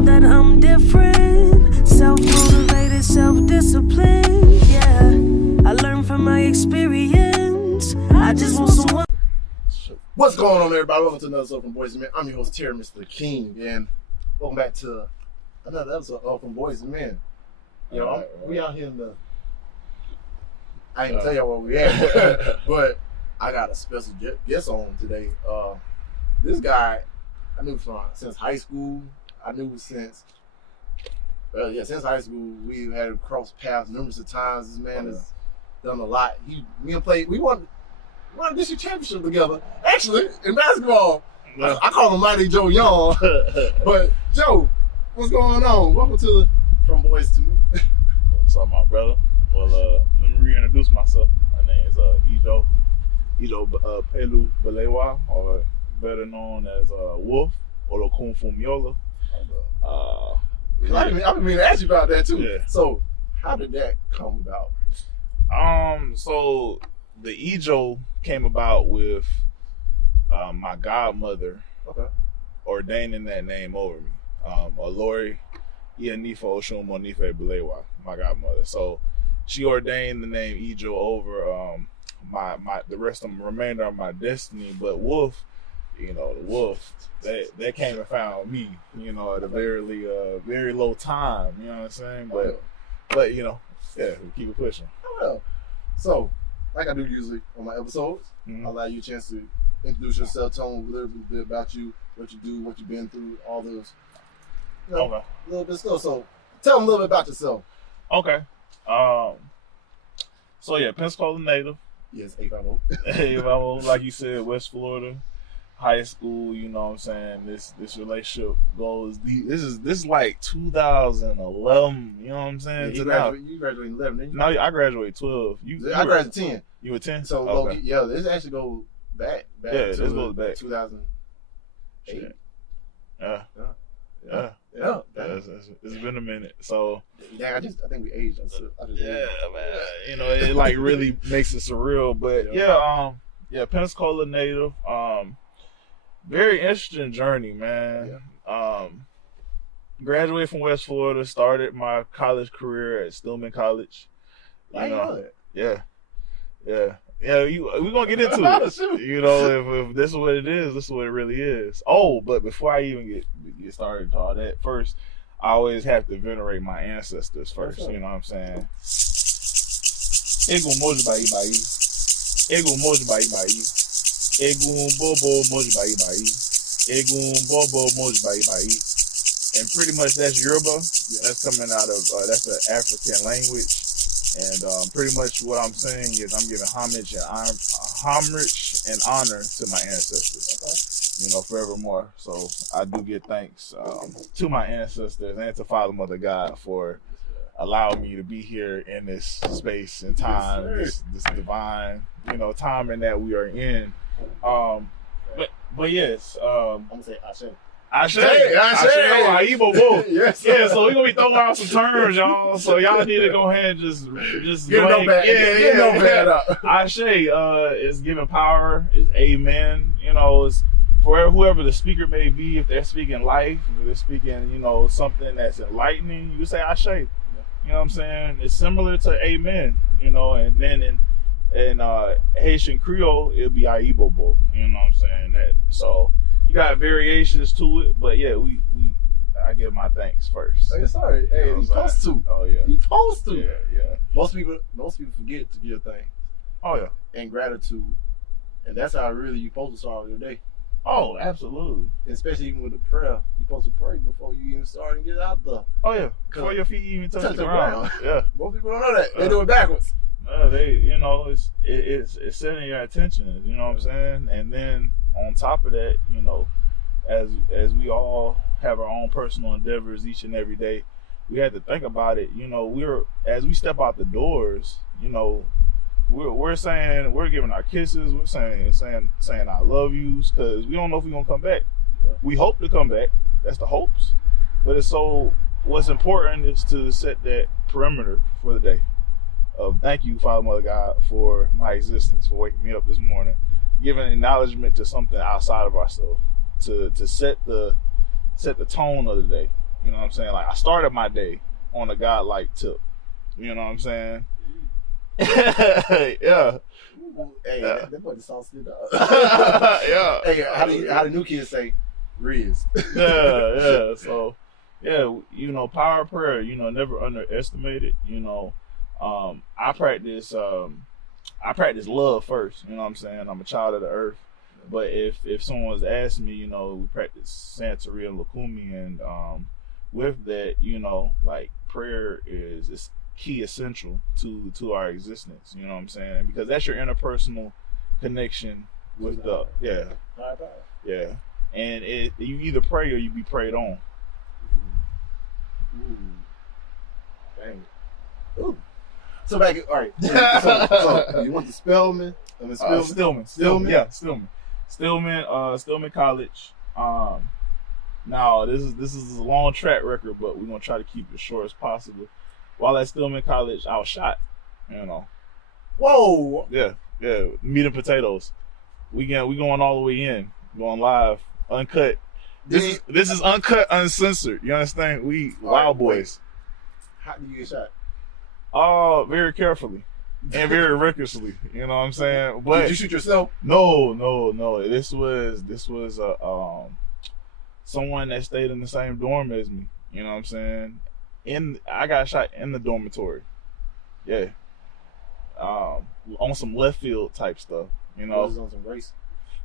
know that I'm different. Self-motivated, self-disciplined, yeah. I learned from my experience. I just want someone. What's going on, everybody? Welcome to another episode from Boys and Men. I'm your host, Terry, Mr. King, and welcome back to another episode from Boys and Men. We out here in the... I ain't gonna tell y'all where we at, but I got a special guest on today. This guy, I knew since high school. I knew since high school. We've had to cross paths numerous of times. This man has done a lot. We won a district championship together. Actually, in basketball, I call him Mighty Joe Young. But Joe, what's going on? Welcome to From Boys to Men. What's up, my brother? Well, let me reintroduce myself. My name is Ijo Pelu Balewa, or better known as Wolf or Kung Fu Miola. I've been meaning to ask you about that too. Yeah. So, how did that come about? So the Ijo came about with my godmother ordaining that name over me. Olori Ianifa Oshun Monife Balewa, my godmother. So she ordained the name Ijo over the remainder of my destiny. But Wolf, the Wolf, they came and found me, at a very low time. You know what I'm saying? But we keep it pushing. Well, so like I do usually on my episodes, I allow you a chance to introduce yourself, tell them a little bit about you, what you do, what you've been through, all those, a little bit of stuff. So tell them a little bit about yourself. Okay. So yeah, Pensacola native. Yes, 850. 850, like you said, West Florida, high school. You know what I'm saying? This relationship goes deep. This is like 2011. You know what I'm saying? Yeah, you graduated in 11, didn't you? No, I graduated 12. I graduated 10. You were 10? So okay. This actually goes back. Yeah, this goes back 2008. Yeah. It's been a minute. So yeah, I think we aged. Man. It like really makes it surreal. But Pensacola native. Very interesting journey, man. Yeah. Graduated from West Florida. Started my college career at Stillman College. I know that. Yeah. We're gonna get into it. If this is what it is, this is what it really is. Oh, but before I even get started to all that, first I always have to venerate my ancestors first. You know what I'm saying? Egun Mojibai Bai. Egun Mojibai Bai. Egun Bobo Mojibai Bai. Egun Bobo Mojibai Bai. And pretty much that's Yoruba. That's coming out of that's an African language. And pretty much what I'm saying is I'm giving homage and honor to my ancestors, forevermore. So I do give thanks to my ancestors and to Father, Mother, God for allowing me to be here in this space and time, this divine, time in that we are in. But yes, I'm gonna say Ashe. Ashe, Aibo, both. Yes. Yeah, so we're gonna be throwing out some terms, y'all. So y'all need to go ahead and just get no bad. Get no bad up. Ashe is giving power, is amen. It's for whoever the speaker may be. If they're speaking life, if they're speaking, something that's enlightening, you say Ashe. You know what I'm saying? It's similar to amen. And then in Haitian Creole, it'll be Aibo. You know what I'm saying? So. You got variations to it, but yeah, I give my thanks first. Hey, sorry. Hey, you're supposed to. Oh yeah. You're supposed to. Yeah. Most people forget to give thanks. Oh yeah. And gratitude. And that's how really you're supposed to start your day. Oh, absolutely. Especially even with the prayer. You're supposed to pray before you even start and get out there. Oh yeah. Before your feet even touch the ground. Yeah. Most people don't know that. They do it backwards. It's setting your attention, you know what I'm saying? And then on top of that, as we all have our own personal endeavors each and every day, we had to think about it. As we step out the doors, we're saying, we're giving our kisses, we're saying I love yous, because we don't know if we're gonna come back. Yeah. We hope to come back. That's the hopes. But what's important is to set that perimeter for the day. Thank you, Father, Mother, God, for my existence, for waking me up this morning, giving acknowledgement to something outside of ourselves, to set the tone of the day. You know what I'm saying? Like I started my day on a godlike tip. You know what I'm saying? Yeah. Hey, Yeah. that boy the sauce did Yeah. Hey, how the new kids say, Riz. Yeah. So, yeah, you know, power of prayer, you know, never underestimate it. You know, I practice love first. You know what I'm saying? I'm a child of the earth. But if someone's asked me, you know, we practice Santeria and Lukumi, and with that, you know, like prayer is key essential to our existence. You know what I'm saying? Because that's your interpersonal connection with the High power. yeah. And you either pray or you be prayed on. Ooh. Dang. Ooh. So back, all right. So you went to Spelman? I mean, Stillman. Yeah, Stillman. Stillman College. Now this is a long track record, but we're gonna try to keep it as short as possible. While at Stillman College, I was shot. You know. Whoa. Yeah. Meat and potatoes. We going all the way in, going live, uncut. This is uncut, uncensored. You understand? We Wild Boys. How do you get shot? Very carefully and very recklessly. You know what I'm saying? But did you shoot yourself? No. This was someone that stayed in the same dorm as me. You know what I'm saying? I got shot in the dormitory. Yeah. On some left field type stuff. You know. Was on some race?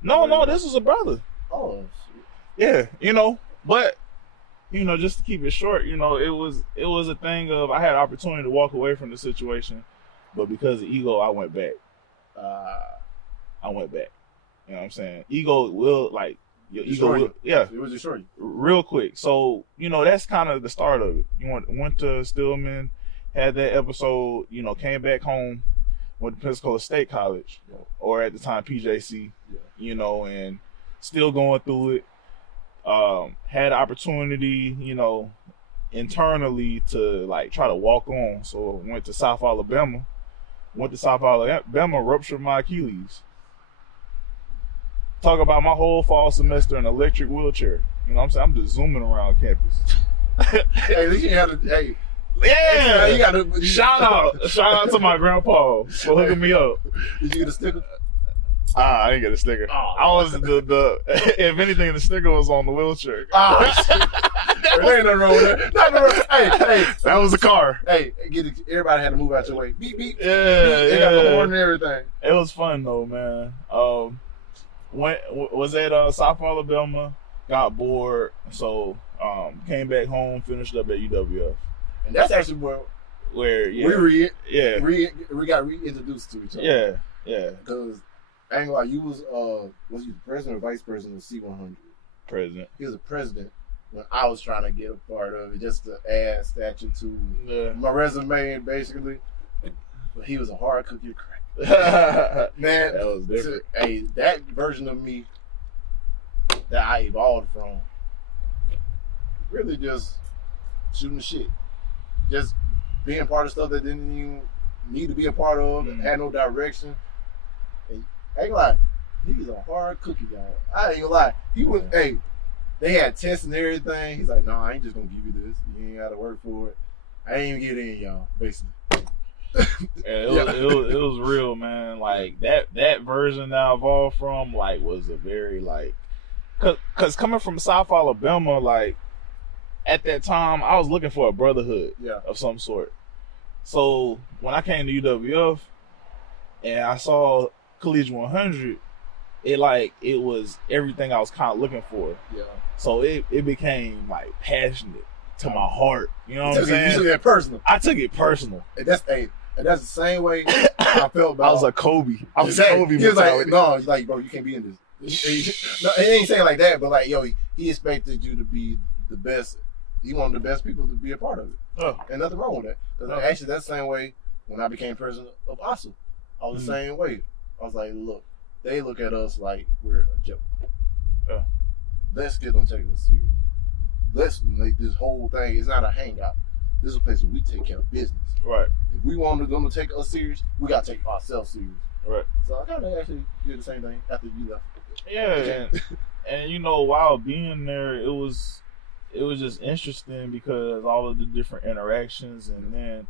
No, this was a brother. Oh shit. Yeah, you know, but you know, just to keep it short, you know, it was a thing of I had an opportunity to walk away from the situation, but because of ego, I went back. You know what I'm saying? Ego will yeah. It was destroy you. Real quick. So, you know, that's kind of the start of it. You went to Stillman, had that episode, you know, came back home, went to Pensacola State College, or at the time PJC, you know, and still going through it. Had opportunity, you know, internally to like try to walk on. So went to South Alabama, ruptured my Achilles. Talk about my whole fall semester in an electric wheelchair. You know what I'm saying? I'm just zooming around campus. Hey, at least you had to, hey. Yeah, you gotta shout out to my grandpa for hooking me up. Did you get a sticker? I didn't get a sticker. Oh, I was the if anything, the sticker was on the wheelchair. Oh, shit. There ain't nothing wrong with that. Hey. That was the car. Hey, everybody had to move out your way. Beep, beep. Yeah, They got the horn and everything. It was fun though, man. Was at South Alabama, got bored, so came back home, finished up at UWF. And that's actually where we got reintroduced to each other. Yeah. Because I ain't gonna lie, you was you the president or vice president of C100? President. He was a president when I was trying to get a part of it, just to add stature to my resume, basically. But he was a hard cookie to crack. Man, that was different. That version of me that I evolved from, really just shooting the shit. Just being part of stuff that didn't even need to be a part of, and had no direction. And I ain't gonna lie, he's a hard cookie, guy. I ain't gonna lie. He was, they had tests and everything. He's like, I ain't just gonna give you this. You ain't gotta work for it. I ain't even get in, y'all, basically. It was real, man. Like that version that I evolved from, like, was a very cause coming from South Alabama, like at that time I was looking for a brotherhood of some sort. So when I came to UWF and I saw Collegiate 100, it was everything I was kind of looking for. Yeah. So it became like passionate to my heart. You know what I'm saying? You took it personal. I took it personal. And that's the same way I felt about. I was like Kobe. I was Kobe. He was like, no, like, bro, you can't be in this. No, he ain't saying like that, but like, he expected you to be the best. He wanted the best people to be a part of it. And nothing wrong with that. Because actually, that's the same way when I became president of ASA. I was the same way. I was like, look, they look at us like we're a joke. Let's get them taking us serious. Let's make this whole thing, it's not a hangout. This is a place where we take care of business. Right. If we want them to take us serious, we got to take ourselves serious. Right. So I kind of actually did the same thing after you left. Yeah, and you know, while being there, it was it was just interesting because all of the different interactions, and then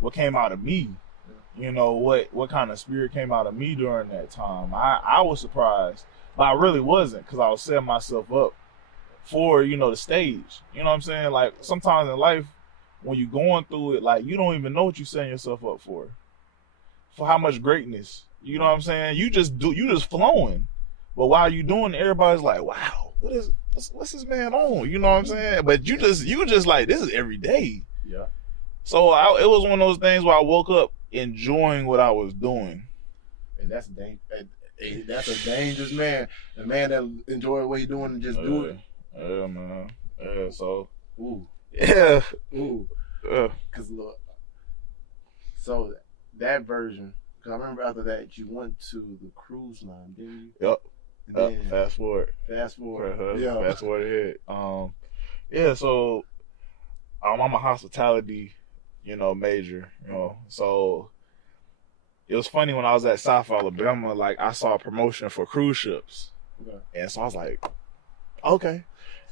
what came out of me. You know, what kind of spirit came out of me during that time. I was surprised, but I really wasn't, because I was setting myself up for, you know, the stage. You know what I'm saying? Like, sometimes in life, when you're going through it, like, you don't even know what you're setting yourself up for how much greatness. You know what I'm saying? You just flowing. But while you doing it, everybody's like, wow, what's this man on? You know what I'm saying? But you just like, this is every day. Yeah. So it was one of those things where I woke up enjoying what I was doing. And that's a dangerous man. A man that enjoy what he's doing and just do it. Yeah, man. Yeah, so. Ooh. Yeah. Ooh. Because look, so that version, because I remember after that you went to the cruise line, didn't you? Yep. Fast forward. Yeah. Fast forward ahead. Yeah, so I'm a hospitality, you know, major, you know. So it was funny when I was at South Alabama, like, I saw a promotion for cruise ships. Okay. And so I was like, okay.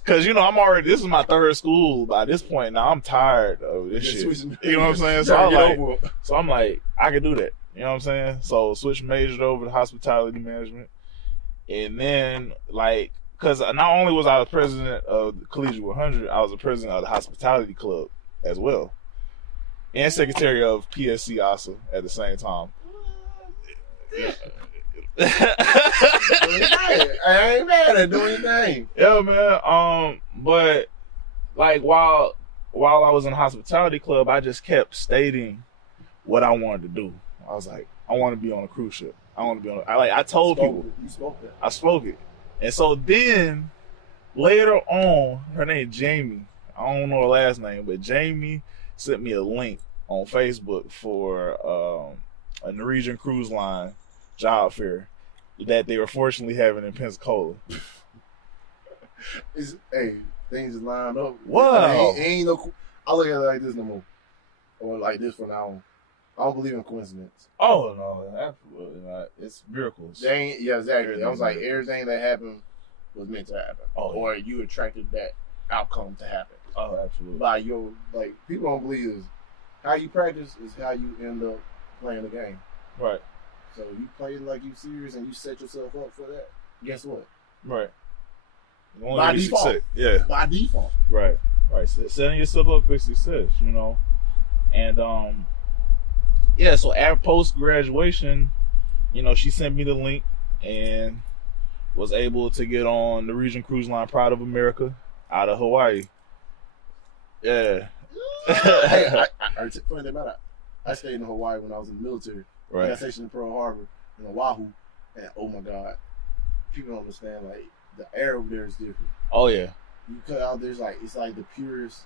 Because, you know, this is my third school by this point. Now I'm tired of this shit. You know what I'm saying? So I'm like, I can do that. You know what I'm saying? So switched majors over to hospitality management. And then, like, because not only was I the president of the Collegiate 100, I was the president of the hospitality club as well. And secretary of PSC ASA at the same time. I ain't mad at doing anything. Yeah, man. But like while I was in the hospitality club, I just kept stating what I wanted to do. I was like, I want to be on a cruise ship. I want to be on. I told people. You spoke that. I spoke it, and so then later on, her name Jamie. I don't know her last name, but Jamie sent me a link on Facebook for a Norwegian Cruise Line job fair that they were fortunately having in Pensacola. Hey, things is lined up. Wow. Ain't no. I look at it like this no more, or like this from now on. I don't believe in coincidence. Oh no, absolutely not. It's miracles. Yeah, exactly. I was like, everything that happened was meant to happen, or you attracted that outcome to happen. Oh, absolutely. By your, like, people don't believe is how you practice is how you end up playing the game. Right. So you play like you serious and you set yourself up for that. Guess what? Right. By default. Yeah. By default. Right. Right. So setting yourself up for success, you know. And yeah, so after post graduation, you know, she sent me the link and was able to get on the Norwegian Cruise Line Pride of America out of Hawaii. Yeah. Hey, I stayed in Hawaii when I was in the military. Right. I got stationed in Pearl Harbor in Oahu, and oh my God, people don't understand, like, the air over there is different. Oh yeah. You cut out there's like, it's like the purest.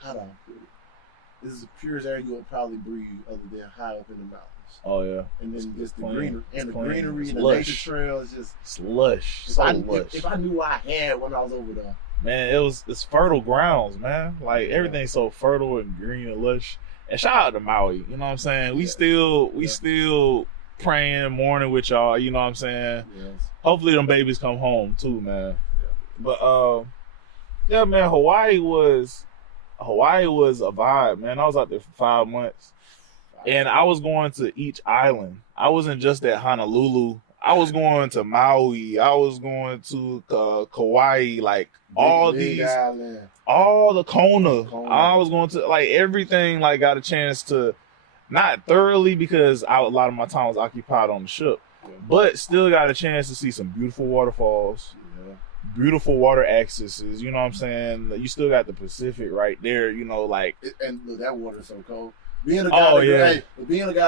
How do I put it? This is the purest air you would probably breathe, other than high up in the mountains. Oh yeah. And then just the clean. greenery and the greenery It's and the lush. nature trail is just It's lush. If I knew what I had when I was over there. Man, it's fertile grounds, man. Like, everything's so fertile and green and lush. And shout out to Maui, you know what I'm saying? We still praying, mourning with y'all, you know what I'm saying? Yes. Hopefully them babies come home too, man. Yeah. But yeah, man, Hawaii was a vibe, man. I was out there for 5 months. And I was going to each island. I wasn't just at Honolulu. I was going to Maui. I was going to Kauai, like all the Kona. I was going to, like, everything, like, got a chance to, not thoroughly because a lot of my time was occupied on the ship, but still got a chance to see some beautiful waterfalls, beautiful water accesses, you know what I'm saying? You still got the Pacific right there, you know, like. And look, that water is so cold. Being a guy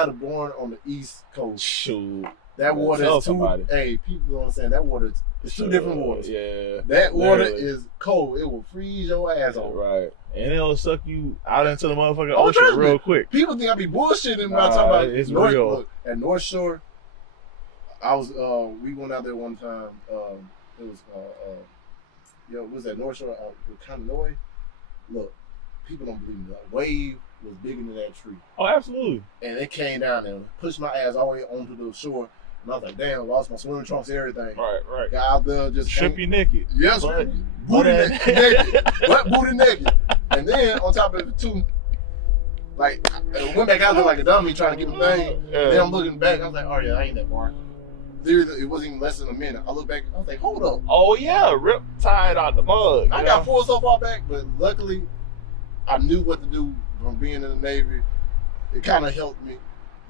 that's born on the East Coast. Shoot. That water is somebody. Hey, people don't understand that water is two different waters. Yeah. That water is cold. It will freeze your ass off. Right. And it'll suck you out into the motherfucking ocean real quick. People think I be bullshitting about talking about it's real. Look, at North Shore, I was we went out there one time. It was was that North Shore with Kaneohe? Look, people don't believe me. The wave was bigger than that tree. Oh, absolutely. And it came down and pushed my ass all the way onto the shore. And I was like, damn, lost my swimming trunks, everything. Right. Got out there just Strip you naked. Yes, But- booty but- naked, butt booty naked, and then on top of it too, like I went back out there like a dummy trying to get the thing. Yeah. Then I'm looking back, I was like, oh yeah, I ain't that far. Literally, it wasn't even less than a minute. I look back, I was like, hold up, Oh yeah, rip tied out the mug. I got pulled so far back, but luckily, I knew what to do from being in the Navy. It kind of helped me.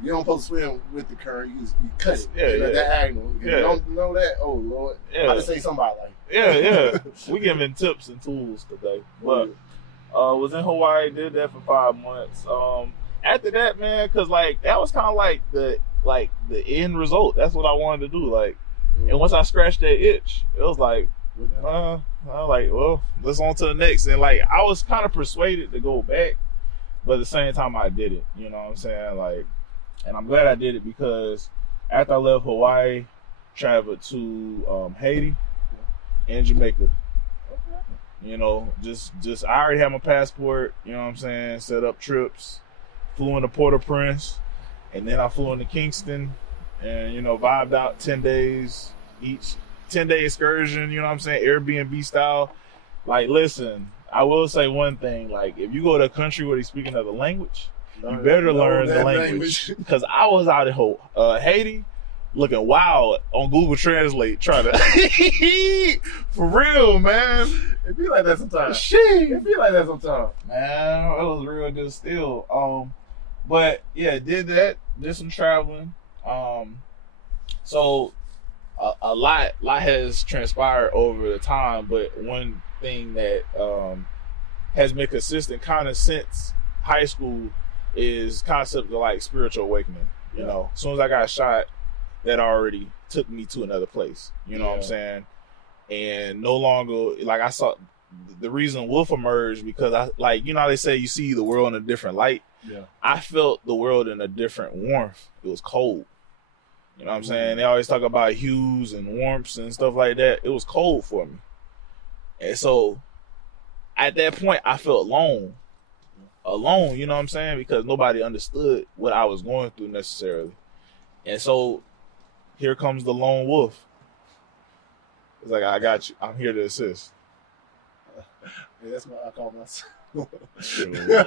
You don't supposed to swim with the current. You cut it. Yeah, You know, yeah. that angle. If Yeah. you don't know that, oh Lord. Yeah. I just say somebody like. Yeah. We giving tips and tools today. But was in Hawaii, did that for 5 months. After that, man, cause like that was kind of like the end result. That's what I wanted to do. Like, and once I scratched that itch, it was like, I was like, well, let's on to the next. And like, I was kind of persuaded to go back, but at the same time, I did it. You know what I'm saying? Like, and I'm glad I did it because after I left Hawaii, traveled to Haiti and Jamaica. You know, just I already had my passport. You know what I'm saying? Set up trips, flew into Port-au-Prince, and then I flew into Kingston, and you know, vibed out 10 days each. 10-day excursion, you know what I'm saying? Airbnb style. Like, listen, I will say one thing. Like, if you go to a country where they speak another language, you better learn the language. Because I was out in Haiti looking wild on Google Translate trying to... For real, man. It be like that sometimes. Shit. It be like that sometimes. Man, it was real good still. But, yeah, did that. Did some traveling. So... A lot has transpired over the time, but one thing that has been consistent kind of since high school is concept of like spiritual awakening. You know, as soon as I got shot, that already took me to another place. You know what I'm saying? And no longer, like, I saw the reason Wolf emerged because I, like, you know how they say you see the world in a different light? Yeah. I felt the world in a different warmth. It was cold. You know what I'm saying? They always talk about hues and warmths and stuff like that. It was cold for me. And so at that point, I felt alone. Alone, you know what I'm saying? Because nobody understood what I was going through necessarily. And so here comes the lone wolf. It's like, I got you. I'm here to assist. Yeah, that's what I call myself. Sure.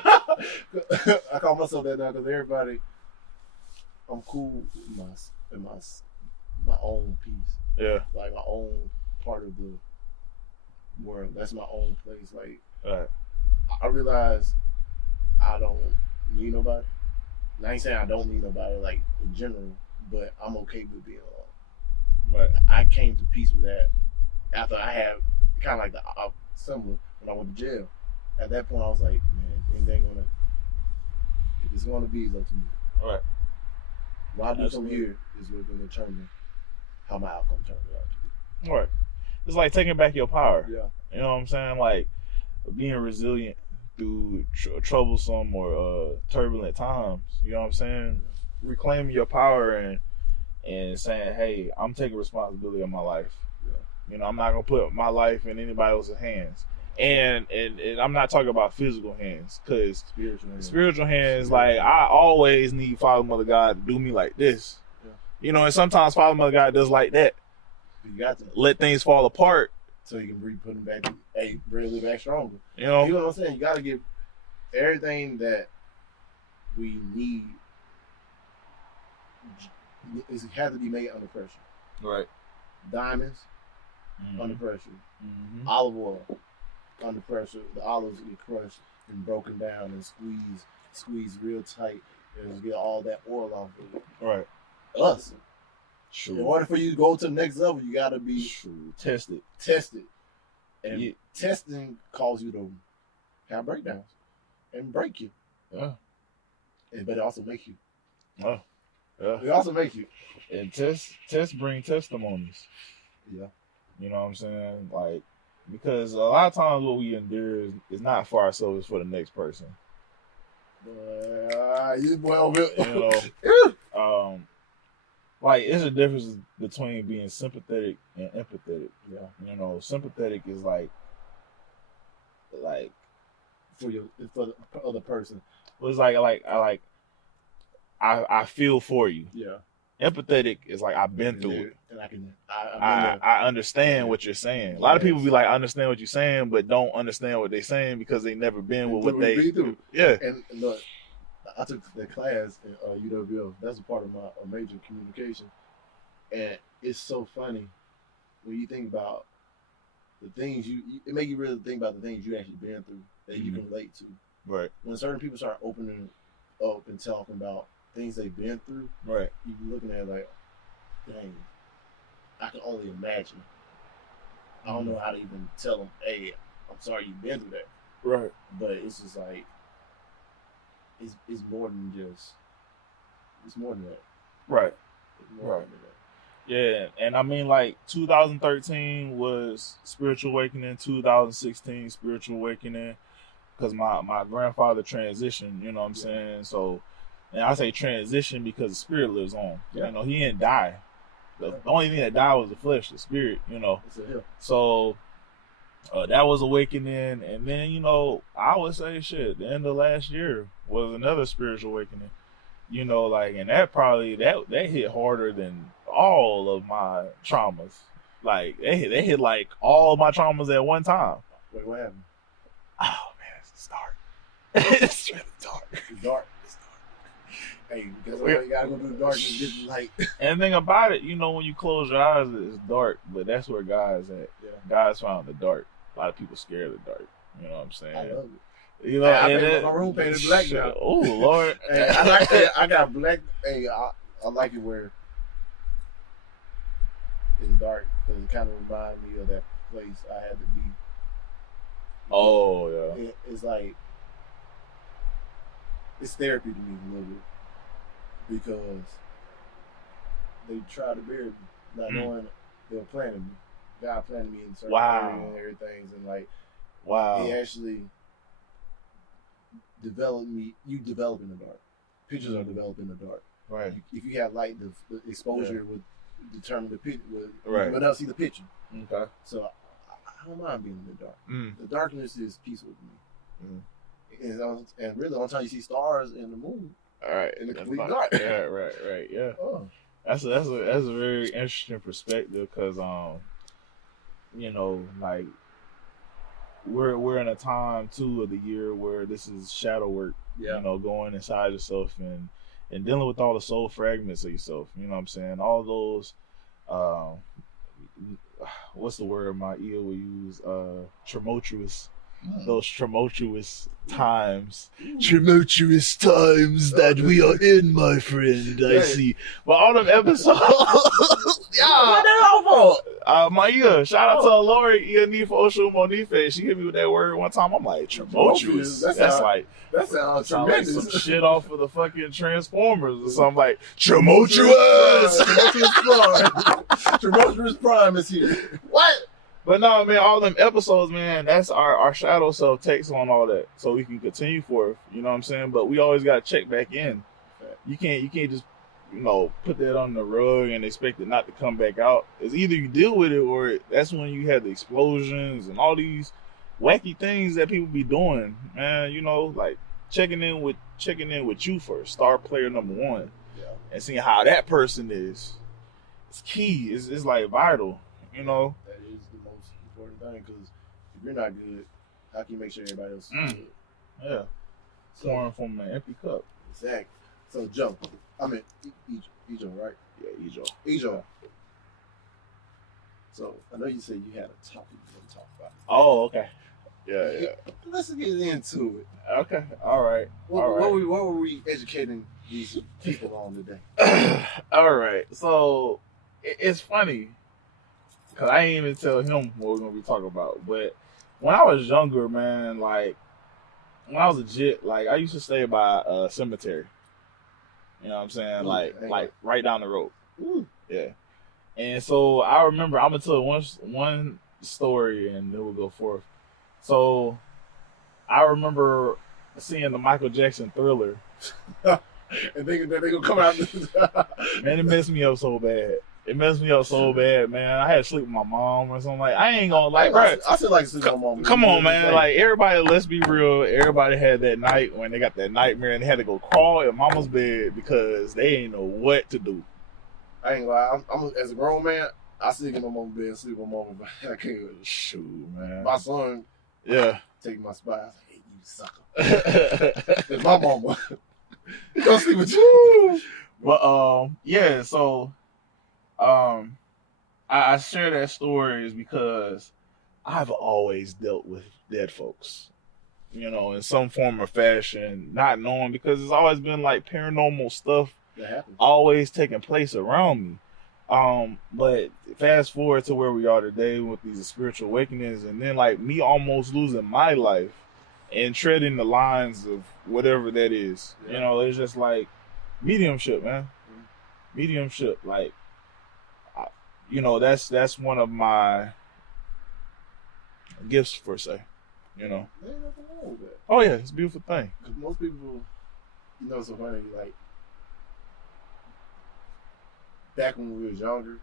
I call myself that now because everybody, I'm cool in my own piece. Yeah. Like my own part of the world. That's my own place. Like Right. I realize I don't need nobody. And I ain't saying I don't need nobody like in general, but I'm okay with being alone. Right. I came to peace with that after I had kind of like the similar when I went to jail. At that point, I was like, man, anything if it's gonna be, it's up to me. Right. What I do from Absolutely. here is what's gonna determine how my outcome turns out to be. Right. It's like taking back your power. Yeah. You know what I'm saying? Like being resilient through troublesome or turbulent times. You know what I'm saying? Reclaiming your power and saying, hey, I'm taking responsibility of my life. Yeah. You know, I'm not gonna put my life in anybody else's hands. And I'm not talking about physical hands, because spiritual hands, like, I always need Father, Mother, God to do me like this. Yeah. You know, and sometimes Father, Mother, God does like that. You got to Let things fall apart. so you can put them back. Hey, bring it back stronger. You know? You know what I'm saying? You got to give everything that we need. It has to be made under pressure. Right. Diamonds Mm-hmm. under pressure. Mm-hmm. Olive oil under pressure. The olives get crushed and broken down and squeezed real tight, and get all that oil off of it. Right. Us. True. In order for you to go to the next level, you got to be True. Tested. tested. And Yeah. testing causes you to have breakdowns and break you. Yeah. But it also makes you. Oh. Yeah. It also makes you. And tests bring testimonies. Yeah. You know what I'm saying? Like, because a lot of times what we endure is not for ourselves, it's for the next person. You know, like, it's a difference between being sympathetic and empathetic. Yeah. You know, sympathetic is like For the other person. it's like I feel for you. Yeah. Empathetic is like I've been through it. And I understand what you're saying. A lot of people be like, I understand what you're saying, but don't understand what they're saying because they never been with what they do. Yeah. And look, I took that class at UWF. That's a part of my major communication. And it's so funny when you think about the things it make you really think about the things you actually been through that you can relate to. Right. When certain people start opening up and talking about things they've been through, Right. you be looking at it like, dang, I can only imagine. I don't know how to even tell them, hey, I'm sorry you've been through that. Right. But it's just like, it's more than just, it's more than that. Right. It's more than that. Yeah, and I mean, like 2013 was spiritual awakening, 2016 spiritual awakening, because my grandfather transitioned. You know what I'm saying? So, and I say transition because the spirit lives on. Yeah. You know, he didn't die. The only thing that died was the flesh, the spirit. You know. So that was awakening, and then I would say the end of last year was another spiritual awakening. Like, and that probably that hit harder than all of my traumas. Like they hit like all my traumas at one time. Wait, what happened? Oh man, it's dark. It's really dark. It's dark. Hey, because you gotta go through the darkness to get the light. And the thing about it, when you close your eyes, it's dark, but that's where God's at. Yeah. God's found the dark. A lot of people scared of the dark. You know what I'm saying? I love it. I my room painted black now. Oh Lord. Hey, I like it. I got black. Hey, I like it where it's dark because it kind of reminds me of that place I had to be. Oh yeah. It's like it's therapy to me a little bit because they tried to bury me, not knowing they were planning me. God planted me in certain areas and everything, and like, wow, He actually developed me. You develop in the dark. Pictures are developed in the dark. Right. If you have light, the exposure would determine the picture. Right. But else see the picture. Okay. So I don't mind being in the dark. Mm. The darkness is peaceful to me. And really, the only time you see stars in the moon. All right. In the complete dark. Yeah. Right. Yeah. Oh. That's a very interesting perspective because like we're in a time too of the year where this is shadow work. Yeah. Going inside yourself and dealing with all the soul fragments of yourself. You know what I'm saying? All those what's the word my ear will use? Tumultuous. Those tumultuous times. Tumultuous times that we are in, my friend. I see. But all them episodes. My ear. Shout out to Lori Ianifo Oshumonife. She hit me with that word one time. I'm like, tumultuous. That sounds tremendous. Like some shit off of the fucking Transformers or something like tumultuous. Tumultuous Prime is here. What? But no, man, all them episodes, man, that's our shadow self takes on all that. So we can continue forth, you know what I'm saying? But we always got to check back in. You can't just, put that on the rug and expect it not to come back out. It's either you deal with it or that's when you have the explosions and all these wacky things that people be doing. Man, like checking in with you first, star player number one. Yeah. And seeing how that person is. It's key. It's like vital, That is the most important thing because if you're not good, how can you make sure everybody else is good? Yeah. Pouring from an empty cup. Exactly. So, Joe. I mean, Ejo, right? Yeah, Ejo. So, I know you said you had a topic you want to talk about. Oh, okay. Yeah. Let's get into it. Okay. All right. What were we educating these people on today? All right. So, it's funny. Because I ain't even tell him what we're going to be talking about. But when I was younger, man, like, when I was legit, like, I used to stay by a cemetery. You know what I'm saying? Ooh, like right down the road. Ooh. Yeah. And so I remember, I'm going to tell one story and then we'll go forth. So I remember seeing the Michael Jackson Thriller. And they gonna come out. Man, it messed me up so bad. Man. I had to sleep with my mom or something. Like, I ain't gonna like, bro. I still like to sleep with my mom. Come on, man. Like, everybody, let's be real. Everybody had that night when they got that nightmare and they had to go crawl in mama's bed because they ain't know what to do. I ain't lie. I'm as a grown man, I still get my mama bed and sleep on mama, but I can't. Shoot, man. My son Yeah. take my spot. I was like, hey, you sucker. It's my mama. Go sleep with you. But yeah, so I share that story is because I've always dealt with dead folks, you know, in some form or fashion, not knowing, because it's always been like paranormal stuff That happens. always taking place around me. But fast forward to where we are today with these spiritual awakenings, and then like me almost losing my life and treading the lines of whatever that is. Yeah. You know, it's just like mediumship, man. Mediumship, like, you know, that's one of my gifts, per se. You know. There ain't nothing wrong with that. Oh yeah, it's a beautiful thing. Because most people, you know, it's so funny, like, back when we was younger,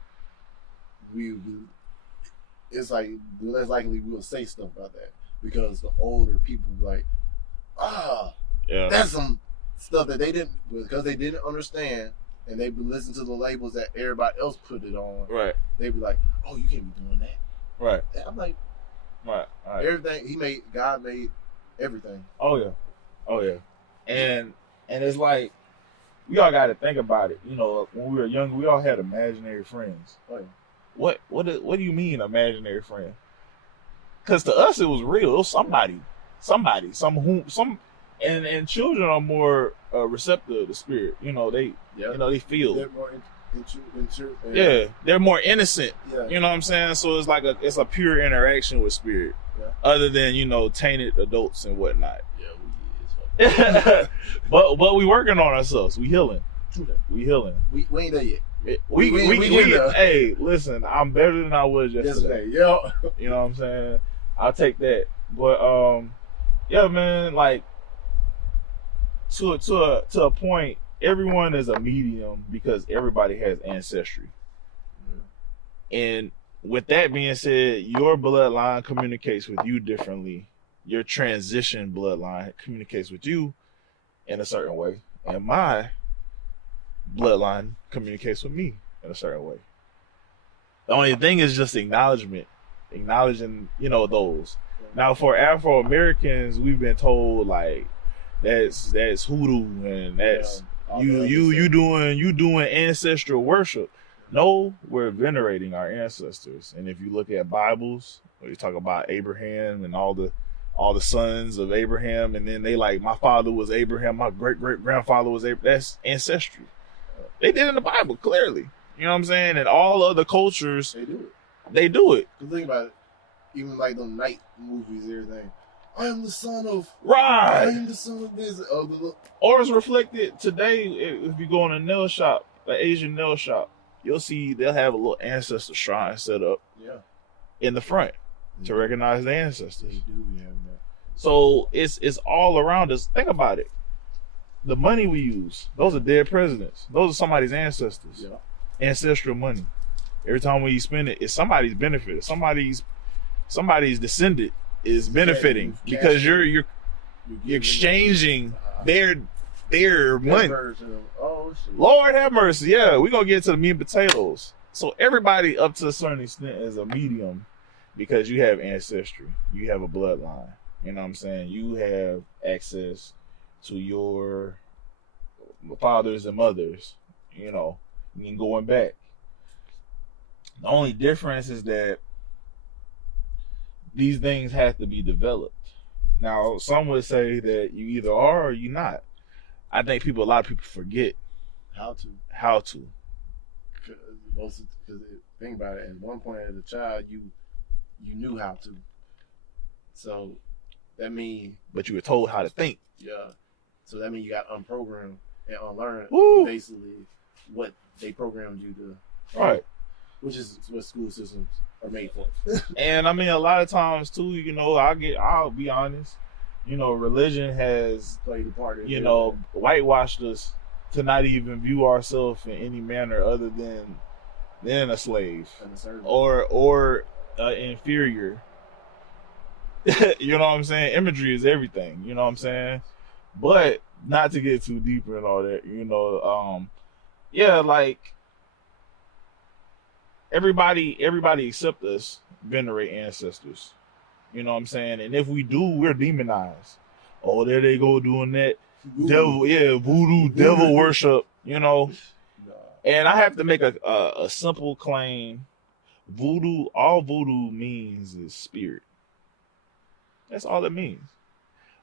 it's like less likely we'll say stuff about that because the older people be like, Yeah. that's some stuff that they didn't, because they didn't understand and they would listen to the labels that everybody else put it on. Right. They'd be like, oh, you can't be doing that. Right. And I'm like, Right. Right. everything God made everything. Oh yeah. Oh yeah. And it's like, we all got to think about it. You know, when we were younger, we all had imaginary friends. Oh, yeah. What do you mean imaginary friend? Because to us it was real. It was somebody, and children are more receptive to spirit. You know, they feel. They're more Yeah, they're more innocent. Yeah. You know what I'm saying? So it's like it's a pure interaction with spirit, Yeah. other than, you know, tainted adults and whatnot. Yeah, but we working on ourselves. We healing. True that. We healing. We ain't there yet. We getting there. hey, listen, I'm better than I was yesterday. Yeah. You know what I'm saying? I'll take that. But yeah, man, like to a point, everyone is a medium because everybody has ancestry. And with that being said, your bloodline communicates with you differently. Your transition bloodline communicates with you in a certain way. And my bloodline communicates with me in a certain way. The only thing is just acknowledging, you know, those. Now for Afro Americans, we've been told like that's hoodoo and that's you doing ancestral worship. No, we're venerating our ancestors. And if you look at Bibles, where you talk about Abraham and all the sons of Abraham, and then they like, my father was Abraham, my great-great-grandfather was Abraham. That's ancestry. They did in the Bible, clearly. You know what I'm saying? And all other cultures, they do it. Cause think about it. Even like the night movies, everything. I am the son of. Right. I am the son of this. Or it's reflected today. If you go in a nail shop, an Asian nail shop, you'll see they'll have a little ancestor shrine set up in the front to recognize the ancestors. They do be having that. So it's all around us. Think about it. The money we use, those are dead presidents. Those are somebody's ancestors. Yeah. Ancestral money. Every time when you spend it, it's somebody's benefit. Somebody's descendant is benefiting because you're exchanging their money. Oh shit. Lord have mercy. Yeah, we're gonna get to the meat and potatoes. So everybody up to a certain extent is a medium because you have ancestry. You have a bloodline. You know what I'm saying? You have access to your fathers and mothers, you know, and going back. The only difference is that these things have to be developed. Now, some would say that you either are or you're not. I think a lot of people forget how to. Because think about it, at one point as a child, you knew how to. So that means. But you were told how to think. Yeah. So that means you got unprogrammed and unlearned basically what they programmed you to. Right. Which is what school systems are made for. And I mean, a lot of times too, you know, I'll be honest, you know, religion has played a part in, you know, whitewashed us to not even view ourselves in any manner other than a slave or inferior. You know what I'm saying? Imagery is everything. You know what I'm saying? But not to get too deeper and all that, you know, yeah, like everybody except us venerate ancestors. You know what I'm saying? And if we do, we're demonized. Oh, there they go doing that. Devil, yeah, voodoo, devil worship, you know. And I have to make a simple claim. All voodoo means is spirit. That's all it means.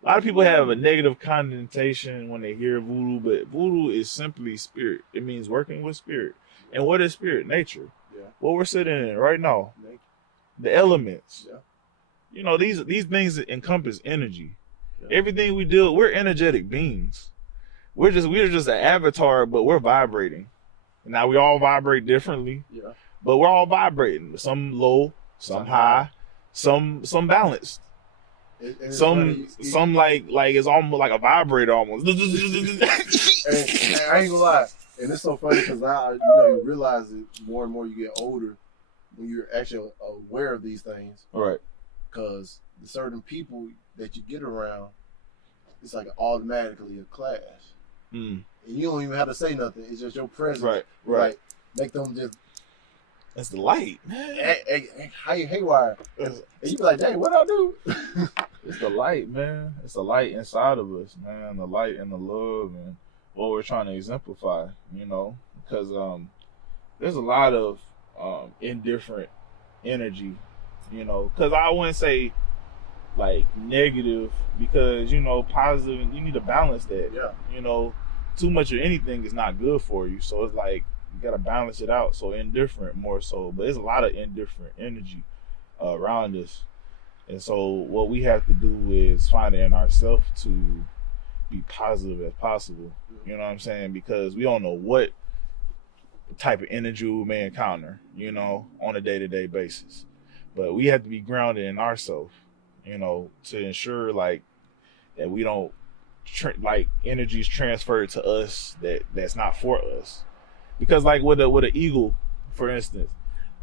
A lot of people have a negative connotation when they hear voodoo, but voodoo is simply spirit. It means working with spirit. And what is spirit? Nature. Yeah. What we're sitting in right now. Nature. The elements. Yeah. You know, these things encompass energy. Yeah. Everything we do, we're energetic beings. We're just an avatar, but we're vibrating. Now we all vibrate differently. Yeah. But we're all vibrating. Some low, some high, some balanced. Some like it's almost like a vibrator almost. And I ain't gonna lie, and it's so funny because you realize it more and more you get older when you're actually aware of these things. Right. Because the certain people that you get around, it's like automatically a clash. Mm. And you don't even have to say nothing. It's just your presence. Right. Like, make them just. That's the light. Haywire. And you be like, dang, what I do? It's the light, man. It's the light inside of us, man. The light and the love and what we're trying to exemplify, you know. Because there's a lot of indifferent energy, you know. Because I wouldn't say like negative, because, you know, positive, you need to balance that. Yeah. You know, too much of anything is not good for you. So it's like, you got to balance it out. So indifferent more so. But there's a lot of indifferent energy around us. And so what we have to do is find it in ourselves to be positive as possible. You know what I'm saying? Because we don't know what type of energy we may encounter, you know, on a day-to-day basis. But we have to be grounded in ourselves, you know, to ensure like that we don't like energies transferred to us that's not for us. Because like with an eagle, for instance,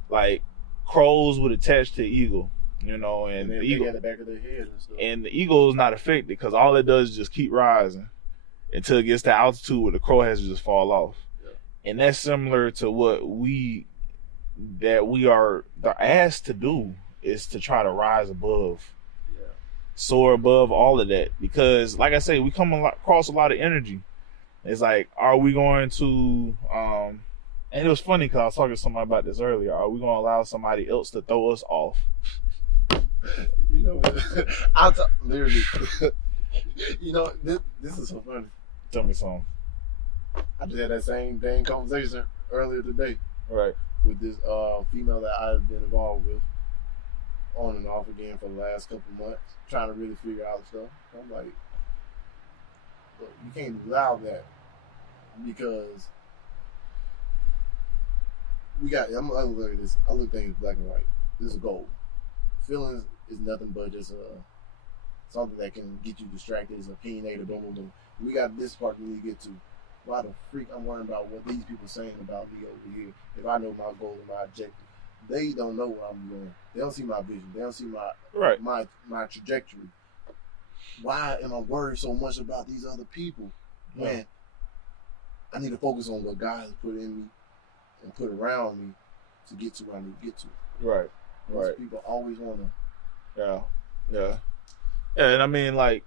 like crows would attach to the eagle, you know, and the eagle at the back of their head and stuff. And the eagle is not affected because all it does is just keep rising until it gets to altitude where the crow has to just fall off. Yeah. And that's similar to what we are asked to do, is to try to rise above, soar above all of that. Because like I say, we come across a lot of energy. It's like, are we going to, and it was funny because I was talking to somebody about this earlier. Are we going to allow somebody else to throw us off? You know, literally, you know, this is so funny. Tell me something. I just had that same dang conversation earlier today. Right. With this female that I've been involved with on and off again for the last couple months, trying to really figure out stuff. I'm like, look, you can't allow that, because we got, I'm looking at this, I look at things black and white. This is gold. Feelings is nothing but just something that can get you distracted. It's opinionated, boom, boom, boom. We got this part we need to get to. Why the freak I'm worrying about what these people saying about me over here? If I know my goal and my objective, they don't know where I'm going. They don't see my vision. They don't see my my trajectory. Why am I worried so much about these other people? Man, I need to focus on what God has put in me and put around me to get to where I need to get to. Right. Most people always want to. Yeah, and I mean, like,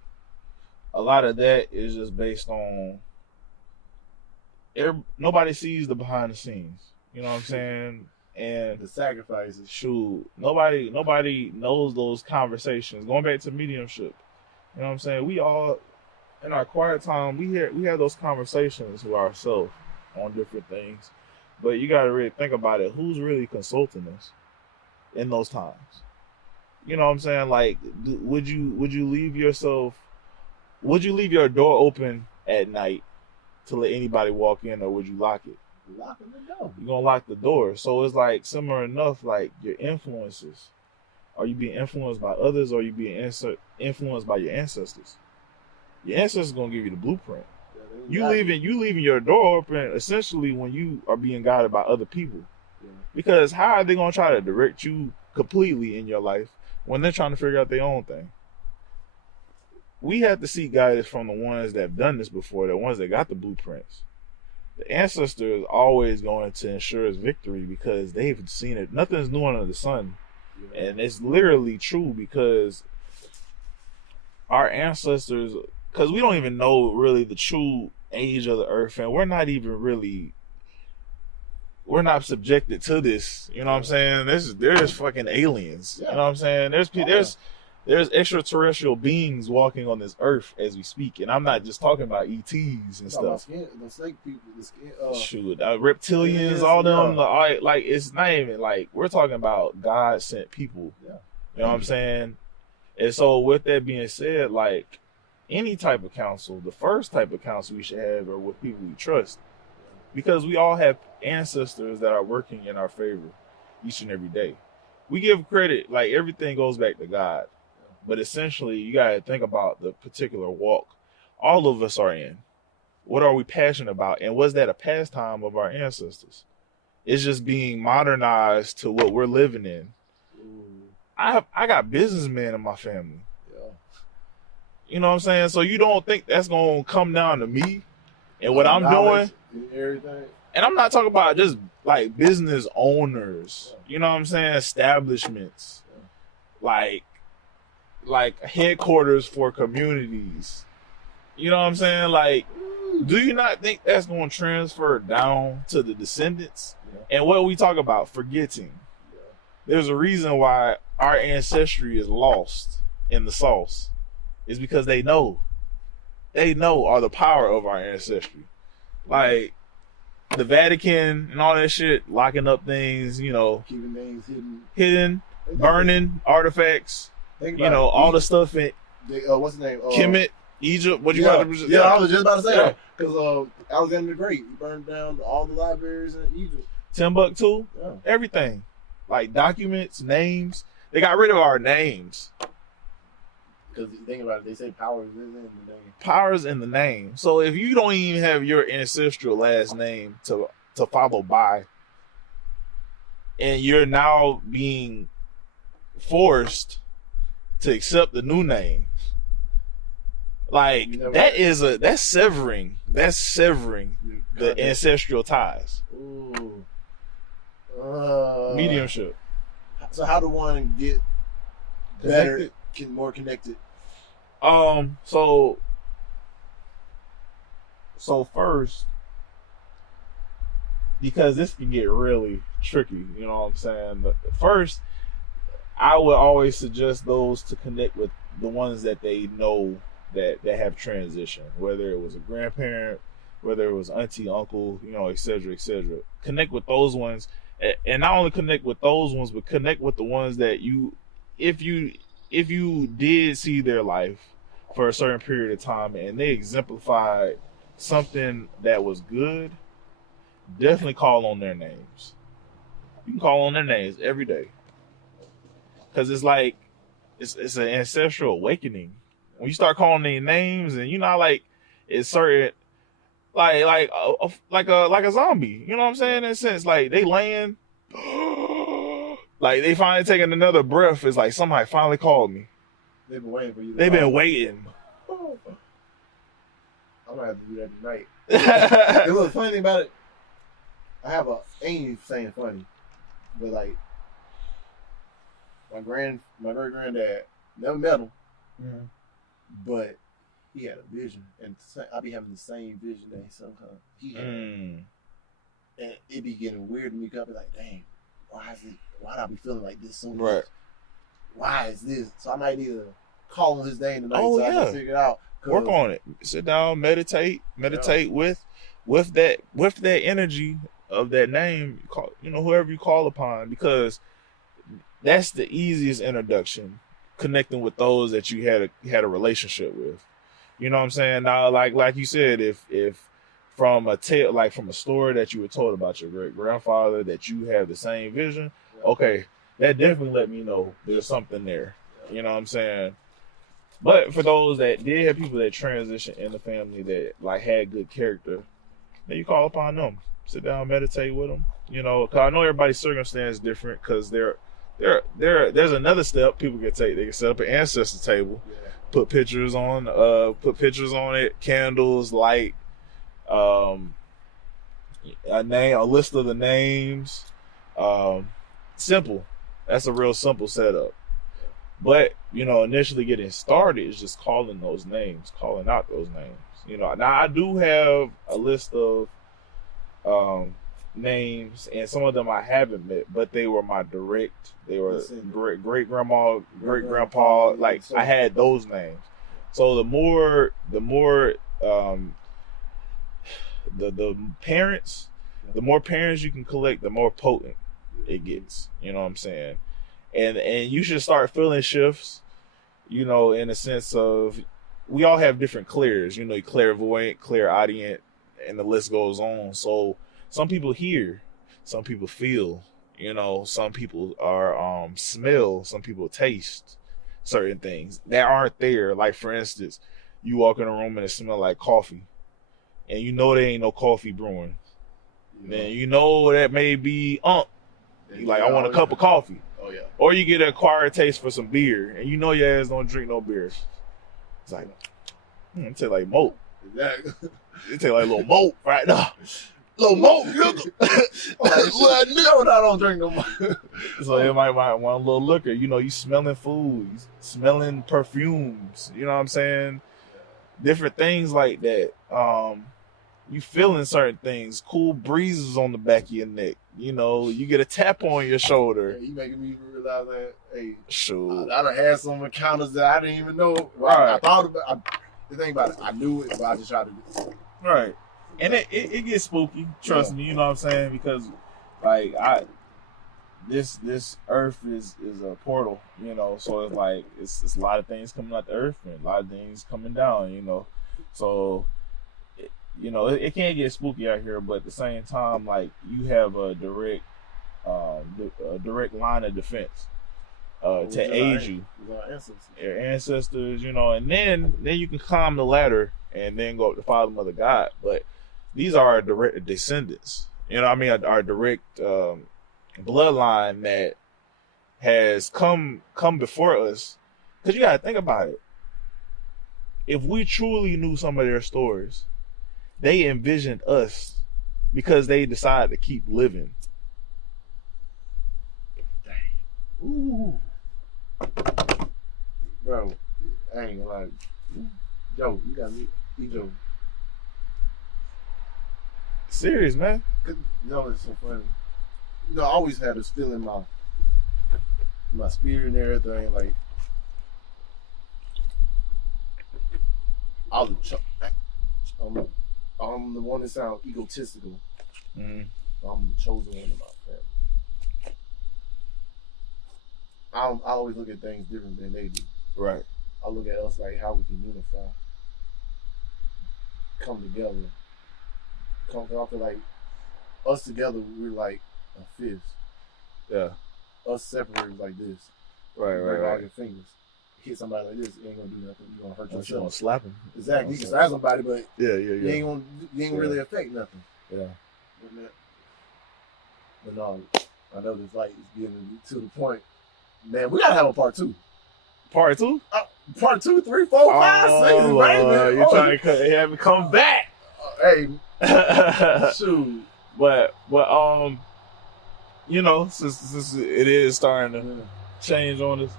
a lot of that is just based on nobody sees the behind the scenes. You know what I'm saying? And the sacrifices. Shoot, nobody knows those conversations. Going back to mediumship, you know what I'm saying? We all, in our quiet time, we have those conversations with ourselves on different things. But you got to really think about it. Who's really consulting us in those times? You know what I'm saying? Like, would you leave your door open at night to let anybody walk in, or would you lock it? Locking the door. You're gonna lock the door. So it's like similar enough, like your influences. Are you being influenced by others, or are you being influenced by your ancestors? Your ancestors gonna give you the blueprint. Yeah, you leaving your door open essentially when you are being guided by other people. Yeah. Because how are they gonna try to direct you completely in your life when they're trying to figure out their own thing? We have to seek guidance from the ones that have done this before, the ones that got the blueprints. the ancestor is always going to ensure his victory because they've seen it. Nothing's new under the sun. And it's literally true because our ancestors, because we don't even know really the true age of the earth, and we're not subjected to this. You know what I'm saying? There's fucking aliens. You know what I'm saying? There's extraterrestrial beings walking on this earth as we speak, and I'm not just talking about ETs and stuff. The snake people, Shoot, reptilians, all them. Like it's not even like we're talking about God sent people. Yeah. You know what I'm saying? And so with that being said, like any type of counsel, the first type of counsel we should have are with people we trust, because we all have ancestors that are working in our favor each and every day. We give credit, like everything goes back to God. But essentially, you got to think about the particular walk all of us are in. What are we passionate about? And was that a pastime of our ancestors? It's just being modernized to what we're living in. I got businessmen in my family. Yeah. You know what I'm saying? So you don't think that's going to come down to me and what I'm doing? Everything. And I'm not talking about just like business owners. You know what I'm saying? Establishments. Like headquarters for communities. You know what I'm saying? Like, do you not think that's going to transfer down to the descendants? Yeah. And what we talk about, forgetting. Yeah. There's a reason why our ancestry is lost in the sauce. It's because they know are the power of our ancestry. Like, the Vatican and all that shit, locking up things, you know. Keeping things hidden, burning artifacts. All the stuff in what's the name? Kemet, Egypt. What you got? I was just about to say that because Alexander the Great, he burned down all the libraries in Egypt. Timbuktu, everything, like documents, names. They got rid of our names. Because think about it, they say power is in the name. Power's in the name. So if you don't even have your ancestral last name to follow by, and you're now being forced to accept the new name, like that's severing the ancestral ties. Ooh. Mediumship. So how do one get better, more connected? So first, because this can get really tricky, you know what I'm saying? But first, I would always suggest those to connect with the ones that they know that have transitioned, whether it was a grandparent, whether it was auntie, uncle, et cetera, et cetera. Connect with those ones, and not only connect with those ones, but connect with the ones that if you did see their life for a certain period of time and they exemplified something that was good, definitely call on their names. You can call on their names every day. Because it's like, it's an ancestral awakening. When you start calling their names and it's certain, like a zombie. You know what I'm saying? In a sense, like they laying, like they finally taking another breath. It's like somebody finally called me. They've been waiting for you. They've been waiting. I'm gonna have to do that tonight. And look, the funny thing about it, ain't even saying funny, but like my great granddad never met him, but he had a vision, and I be having the same vision that he had. And it be getting weird to me. Cause I be like, dang, why do I be feeling like this so much? Right. Why is this? So I might either call on his name tonight so I can figure it out. Work on it. Sit down, meditate with that energy of that name. Whoever you call upon, because that's the easiest introduction. Connecting with those that you had a relationship with. You know what I'm saying? Now, like you said, if from a tale, like from a story that you were told about your great grandfather, that you have the same vision, okay, that definitely let me know there's something there. You know what I'm saying? But for those that did have people that transitioned in the family that like had good character, then you call upon them. Sit down, meditate with them. Because I know everybody's circumstance is different. Because there's another step people can take. They can set up an ancestor table, put pictures on it, candles, light, a list of the names. Simple. That's a real simple setup. But, initially getting started is just calling those names, calling out those names. Now I do have a list of names, and some of them I haven't met, but they were they were great grandma, great grandpa. Like, I had those names. So the more the parents, the more parents you can collect, the more potent it gets. You know what I'm saying? And you should start feeling shifts, in the sense of, we all have different clairs, clairvoyant, clairaudient, and the list goes on. So some people hear, some people feel, some people are smell, some people taste certain things that aren't there. Like, for instance, you walk in a room and it smells like coffee, and there ain't no coffee brewing. Then that may be you like, I want a cup of coffee. Oh yeah. Or you get an acquired taste for some beer, and your ass don't drink no beers. It's like, it taste like moat. Exactly. It taste like a little moat right now. Little moat. Well, I don't drink no more. So you might want a little liquor. You smelling food, you smelling perfumes. You know what I'm saying? Different things like that. You feeling certain things. Cool breezes on the back of your neck. You get a tap on your shoulder. Yeah, you making me realize that, hey, sure. I done had some encounters that I didn't even know. Right. I thought about the thing about it, I knew it, but I just tried to do it. Right. And it gets spooky, trust me, you know what I'm saying? Because, like, this earth is a portal, so it's like, it's a lot of things coming out the earth and a lot of things coming down, so it can get spooky out here, but at the same time, like, you have a direct line of defense to aid you, your ancestors, and then you can climb the ladder and then go up to Father, Mother, God. But these are our direct descendants, our direct bloodline that has come before us. Because you gotta think about it. If we truly knew some of their stories, they envisioned us because they decided to keep living. Dang. Ooh. Bro, I ain't gonna lie. Joe, you got me. Joe. Serious, man. It's so funny. I always had this feeling in my spirit and everything. Like, I'm the one that sounds egotistical. Mm-hmm. I'm the chosen one in my family. I always look at things different than they do. Right. I look at us like how we can unify, come together. I feel like us together, we're like a fist. Yeah. Us separated like this. Right. All your fingers. Hit somebody like this, you ain't gonna do nothing. You're gonna hurt yourself. You're gonna slap him. Exactly. You can slap somebody, but yeah. You ain't really affect nothing. Yeah. But no, I know this light is getting to the point. Man, we gotta have a part 2. Part 2? Part 2, 3, 4, 5, 6, baby. You're trying to have it come back. Hey, shoot. But since it is starting to change on us,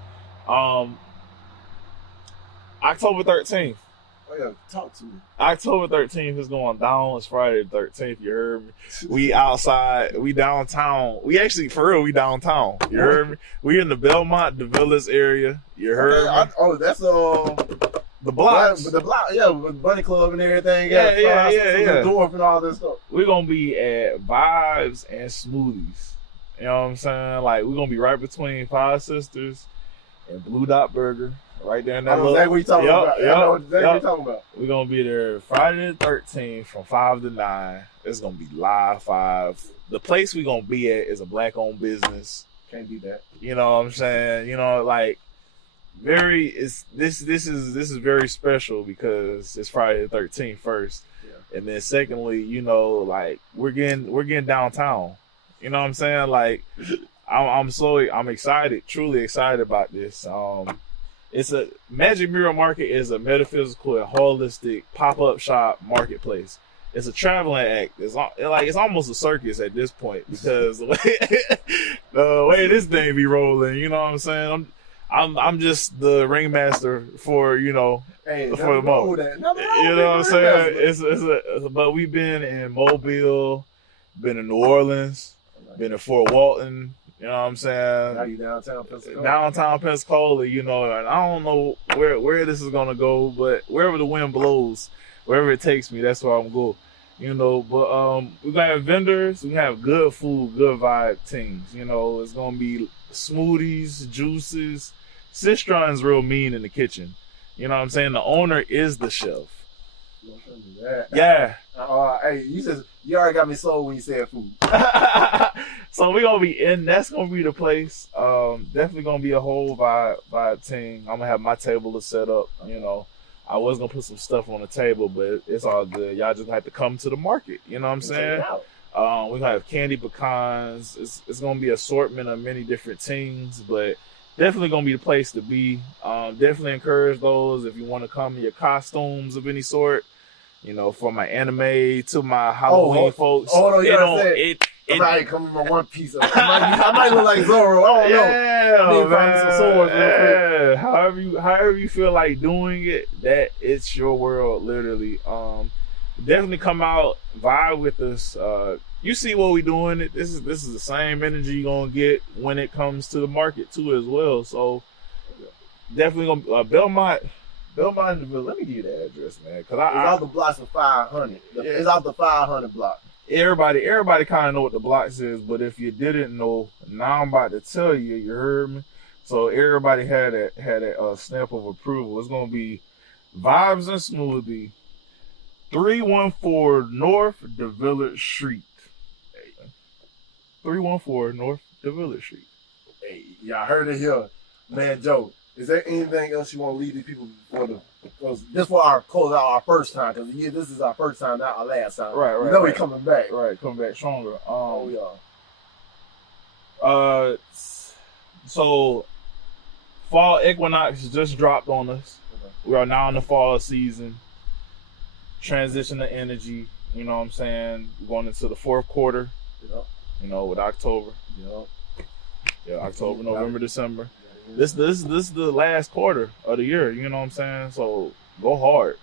October 13th. Oh yeah, talk to me. October 13th is going down. It's Friday the 13th. You heard me. We outside. We downtown. We actually, for real, we downtown. You heard me. We in the Belmont, the Villas area. You heard me. That's the blocks. The block, with Bunny Club and everything. Yeah. Dwarf and all this stuff. We're gonna be at Vibes and Smoothies. You know what I'm saying? Like, we're gonna be right between Five Sisters and Blue Dot Burger. Right there in that little. Exactly what you're talking about. I know exactly what you're talking about. We're gonna be there Friday the 13th from 5 to 9. It's gonna be live 5. The place we're gonna be at is a black-owned business. Can't beat that. You know what I'm saying? Like, this is very special because it's Friday the 13th first, and then secondly, like, we're getting downtown. You know what I'm saying? Like, I'm excited, truly excited about this. It's Magic Mirror Market is a metaphysical and holistic pop-up shop marketplace. it's a traveling act. It's almost a circus at this point because the way this thing be rolling, you know what I'm saying? I'm just the ringmaster for Hey, for the moment. You know what I'm saying? But we've been in Mobile, been in New Orleans, been in Fort Walton. You know what I'm saying? Now you downtown Pensacola. Downtown Pensacola, and I don't know where this is gonna go, but wherever the wind blows, wherever it takes me, that's where I'm going. But we're gonna have vendors, we have good food, good vibe things. It's gonna be smoothies, juices. Sistron's real mean in the kitchen. You know what I'm saying? The owner is the chef. Yeah. Hey, you already got me sold when you said food. So we're gonna be that's gonna be the place. Definitely gonna be a whole vibe thing. I'm gonna have my table to set up. I was gonna put some stuff on the table, but it's all good. Y'all just have to come to the market. You know what I'm saying? We're gonna have candy pecans. It's gonna be assortment of many different things, but definitely gonna be the place to be. Definitely encourage those if you want to come in your costumes of any sort. From my anime to my Halloween folks. Oh no, I might come in my one piece. I might look like Zorro. I don't know. Man. Some swords real quick. However you feel like doing it, that it's your world, literally. Definitely come out, vibe with us. You see what we doing. This is the same energy you're gonna get when it comes to the market too, as well. So definitely gonna Belmont. Let me give you the address, man. Cause it's out the blocks of 500. It's out the 500 block. Everybody kind of know what the blocks is, but if you didn't know, now I'm about to tell you. You heard me. So everybody had a stamp of approval. It's gonna be Vibes and Smoothie, 314 North DeVillard Street. 314 North DeVillard Street. Hey, y'all heard it here, man. Joe, is there anything else you want to leave these people because this for our close out our first time, because this is our first time, not our last time. Right. We coming back. Right, coming back stronger. Yeah. So fall equinox just dropped on us. Okay. We are now in the fall season. Transition to energy. You know what I'm saying? We're going into the fourth quarter. Yep. With October. Yep. Yeah, October, November, December. This is the last quarter of the year, you know what I'm saying? So go hard.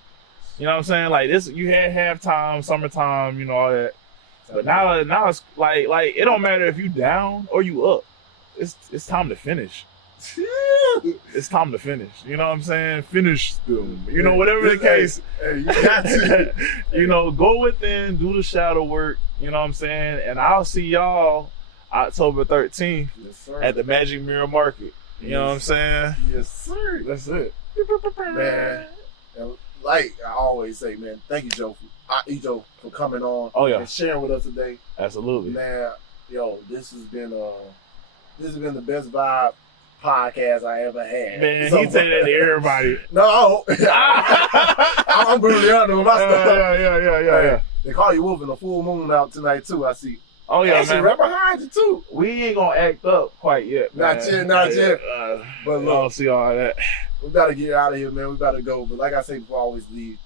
You know what I'm saying? Like this, you had halftime, summertime, all that. But now it's like it don't matter if you down or you up. It's time to finish. It's time to finish. You know what I'm saying? Finish them. Whatever the case. Hey, you got to. Go within, do the shadow work. You know what I'm saying? And I'll see y'all October 13th at the Magic Mirror Market. You know what I'm saying? Yes, sir. That's it. Man, like I always say, man, thank you, Joe, for coming on. Oh, yeah. And sharing with us today. Absolutely. Man, this has been the best vibe podcast I ever had. Man, he say that to everybody. No, I'm brutally honest with my stuff. Yeah. They call you Wolf in the full moon out tonight too. I see. Oh yeah, actually, man. right behind you too. We ain't gonna act up quite yet. Not yet. But look, I'll see all that. We gotta get out of here, man. We gotta go. But like I say before I always leave,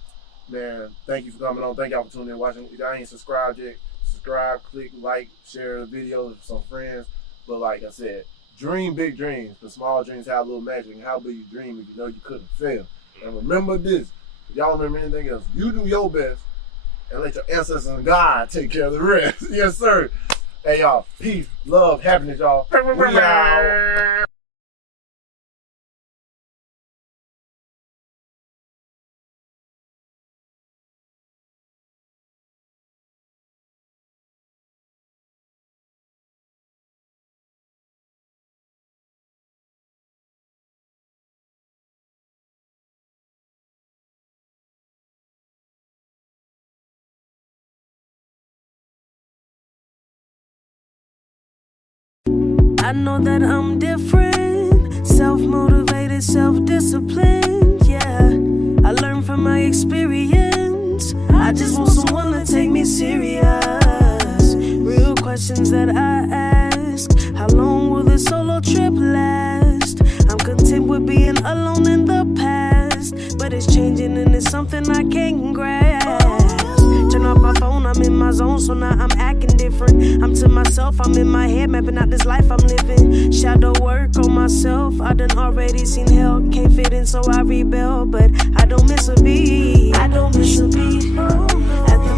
man, thank you for coming on. Thank y'all for tuning in, watching. If y'all ain't subscribed yet, subscribe, click, like, share the video with some friends. But like I said, dream big dreams. The small dreams have a little magic. And how big you dream if you know you couldn't fail. And remember this. If y'all don't remember anything else, you do your best and let your ancestors and God take care of the rest. Yes, sir. Hey, y'all. Peace, love, happiness, y'all. We out. I know that I'm different, self-motivated, self-disciplined, yeah. I learned from my experience. I just want someone to take me serious. Real questions that I ask. How long will this solo trip last? I'm content with being alone in the past, but it's changing and it's something I can't grasp. Turn off my my zone, so now I'm acting different. I'm to myself, I'm in my head, mapping out this life I'm living. Shadow work on myself, I done already seen hell. Can't fit in, so I rebel, but